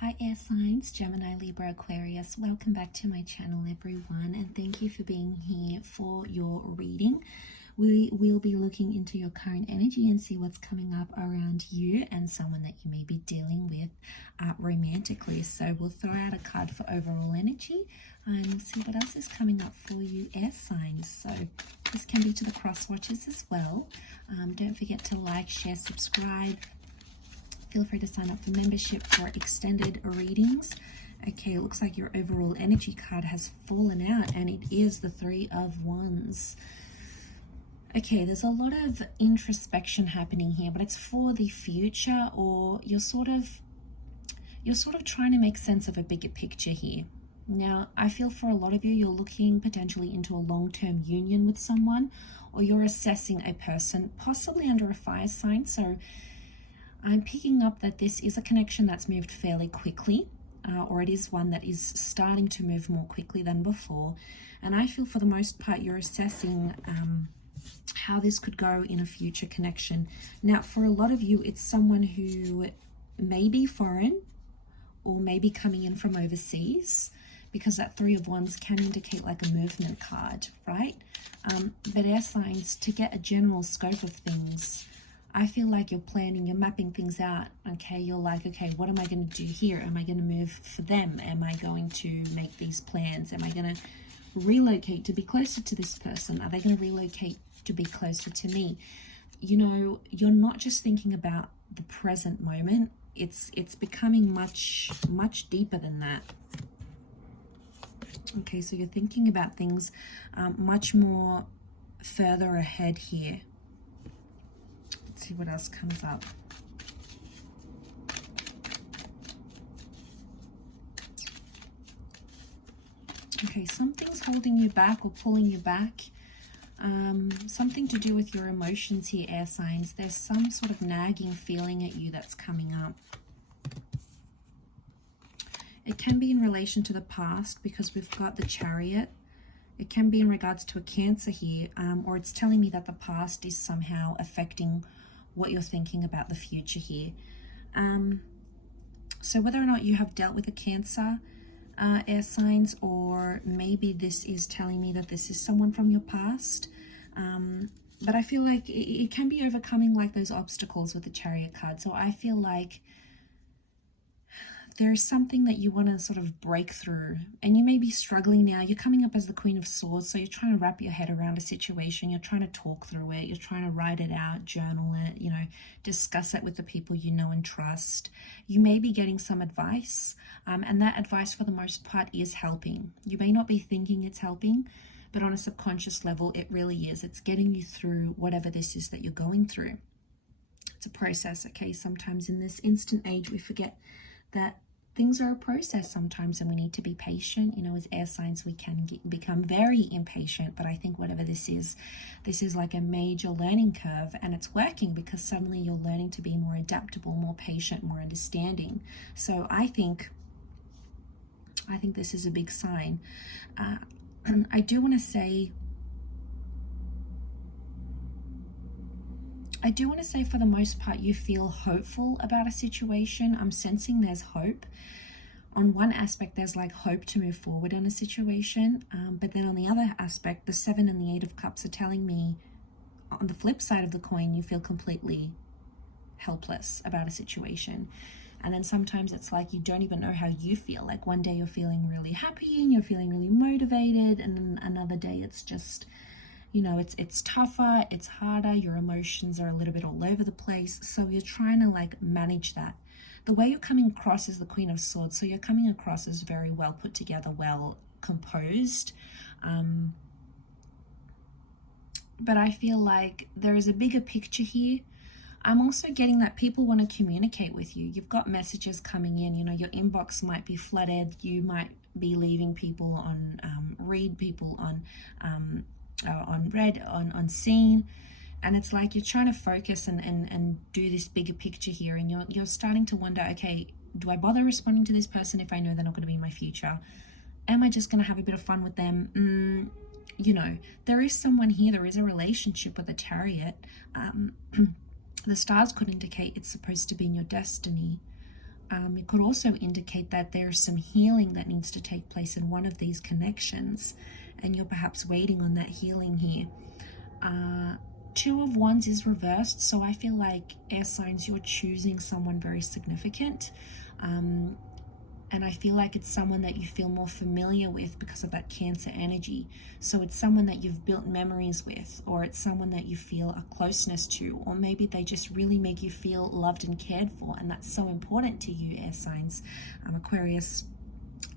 Hi air signs, Gemini, Libra, Aquarius. Welcome back to my channel everyone, and thank you for being here for your reading. We will be looking into your current energy and see what's coming up around you and someone that you may be dealing with romantically. So we'll throw out a card for overall energy and see what else is coming up for you air signs. So this can be to the cross watchers as well. Don't forget to like, share, subscribe. Feel free to sign up for membership for extended readings. Okay, it looks like your overall energy card has fallen out, and it is the Three of Wands. Okay, there's a lot of introspection happening here, but it's for the future, or you're sort of trying to make sense of a bigger picture here. Now, I feel for a lot of you, you're looking potentially into a long-term union with someone, or you're assessing a person, possibly under a fire sign. So I'm picking up that this is a connection that's moved fairly quickly, or it is one that is starting to move more quickly than before. And I feel for the most part you're assessing how this could go in a future connection. Now, for a lot of you, it's someone who may be foreign or may be coming in from overseas, because that Three of Wands can indicate like a movement card, right? But air signs, to get a general scope of things, I feel like you're planning, you're mapping things out, okay? You're like, okay, what am I going to do here? Am I going to move for them? Am I going to make these plans? Am I going to relocate to be closer to this person? Are they going to relocate to be closer to me? You know, you're not just thinking about the present moment. It's becoming much deeper than that. Okay, so you're thinking about things much more further ahead here. See what else comes up. Okay, something's holding you back or pulling you back. Something to do with your emotions here, air signs. There's some sort of nagging feeling at you that's coming up. It can be in relation to the past, because we've got the Chariot. It can be in regards to a Cancer here, or it's telling me that the past is somehow affecting what you're thinking about the future here. So whether or not you have dealt with a Cancer, air signs, or maybe this is telling me that this is someone from your past, but I feel like it can be overcoming like those obstacles with the Chariot card. So I feel like there's something that you want to sort of break through, and you may be struggling now. You're coming up as the Queen of Swords, so you're trying to wrap your head around a situation. You're trying to talk through it. You're trying to write it out, journal it, you know, discuss it with the people you know and trust. You may be getting some advice, and that advice for the most part is helping. You may not be thinking it's helping, but on a subconscious level, it really is. It's getting you through whatever this is that you're going through. It's a process, okay? Sometimes in this instant age, we forget that things are a process sometimes, and we need to be patient. You know, as air signs, we can become very impatient, but I think whatever this is like a major learning curve, and it's working because suddenly you're learning to be more adaptable, more patient, more understanding. So I think this is a big sign. I do want to say for the most part, you feel hopeful about a situation. I'm sensing there's hope. On one aspect, there's like hope to move forward in a situation. But then on the other aspect, the 7 and the 8 of Cups are telling me, on the flip side of the coin, you feel completely helpless about a situation. And then sometimes it's like you don't even know how you feel. Like one day you're feeling really happy and you're feeling really motivated, and then another day it's just, you know, it's tougher, it's harder, your emotions are a little bit all over the place. So you're trying to like manage that. The way you're coming across is the Queen of Swords. So you're coming across as very well put together, well composed. But I feel like there is a bigger picture here. I'm also getting that people want to communicate with you. You've got messages coming in, you know, your inbox might be flooded. You might be leaving people on read, people on read, on seen, and it's like you're trying to focus and do this bigger picture here, and you're starting to wonder, okay, do I bother responding to this person if I know they're not going to be in my future? Am I just going to have a bit of fun with them? You know, there is someone here, there is a relationship with a Chariot. The stars could indicate it's supposed to be in your destiny. It could also indicate that there's some healing that needs to take place in one of these connections, and you're perhaps waiting on that healing here. Two of Wands is reversed, so I feel like air signs, you're choosing someone very significant. And I feel like it's someone that you feel more familiar with because of that Cancer energy. So it's someone that you've built memories with, or it's someone that you feel a closeness to, or maybe they just really make you feel loved and cared for, and that's so important to you, air signs, Aquarius,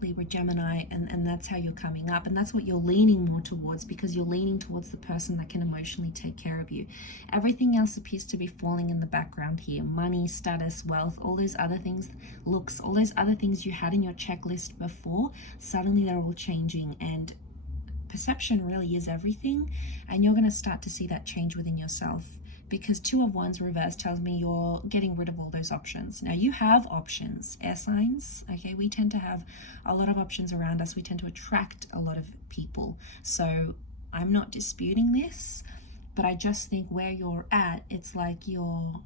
Libra, Gemini, and that's how you're coming up, and that's what you're leaning more towards, because you're leaning towards the person that can emotionally take care of you. Everything else appears to be falling in the background here. Money, status, wealth, all those other things, looks, all those other things you had in your checklist before, suddenly they're all changing, and perception really is everything, and you're going to start to see that change within yourself, because Two of Wands reverse tells me you're getting rid of all those options. Now you have options, air signs, okay? We tend to have a lot of options around us. We tend to attract a lot of people. So I'm not disputing this, but I just think where you're at, it's like you're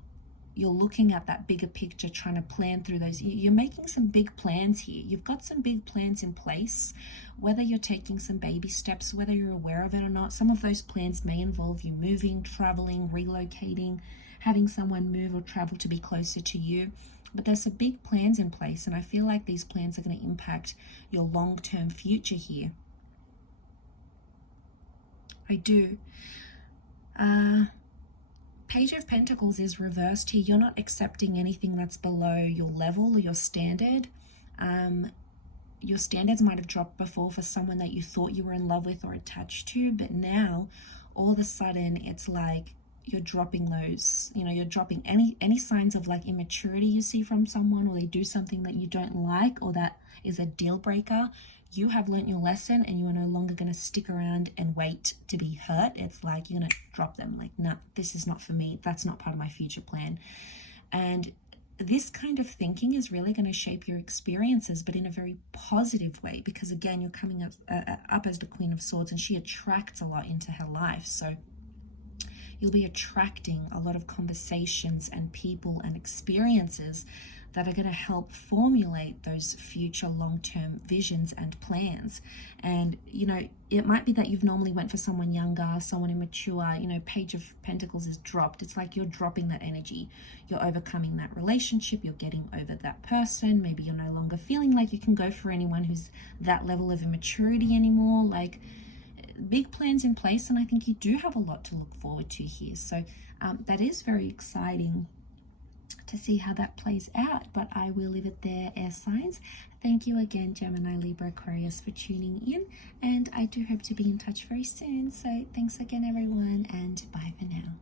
looking at that bigger picture, trying to plan through those. You're making some big plans here. You've got some big plans in place, whether you're taking some baby steps, whether you're aware of it or not. Some of those plans may involve you moving, traveling, relocating, having someone move or travel to be closer to you. But there's some big plans in place, and I feel like these plans are going to impact your long-term future here. I do. Page of Pentacles is reversed here. You're not accepting anything that's below your level or your standard. Your standards might have dropped before for someone that you thought you were in love with or attached to, but now all of a sudden it's like you're dropping those, you're dropping any signs of like immaturity you see from someone, or they do something that you don't like or that is a deal breaker. You have learnt your lesson, and you are no longer going to stick around and wait to be hurt. It's like you're going to drop them, like, nah, this is not for me. That's not part of my future plan. And this kind of thinking is really going to shape your experiences, but in a very positive way, because again, you're coming up as the Queen of Swords, and she attracts a lot into her life. So you'll be attracting a lot of conversations and people and experiences that are going to help formulate those future long-term visions and plans. And it might be that you've normally went for someone younger, someone immature. Page of Pentacles is dropped. It's like you're dropping that energy. You're overcoming that relationship. You're getting over that person. Maybe you're no longer feeling like you can go for anyone who's that level of immaturity anymore. Like, big plans in place, and I think you do have a lot to look forward to here. So that is very exciting to see how that plays out, but I will leave it there, air signs. Thank you again, Gemini, Libra, Aquarius, for tuning in, and I do hope to be in touch very soon. So thanks again, everyone, and bye for now.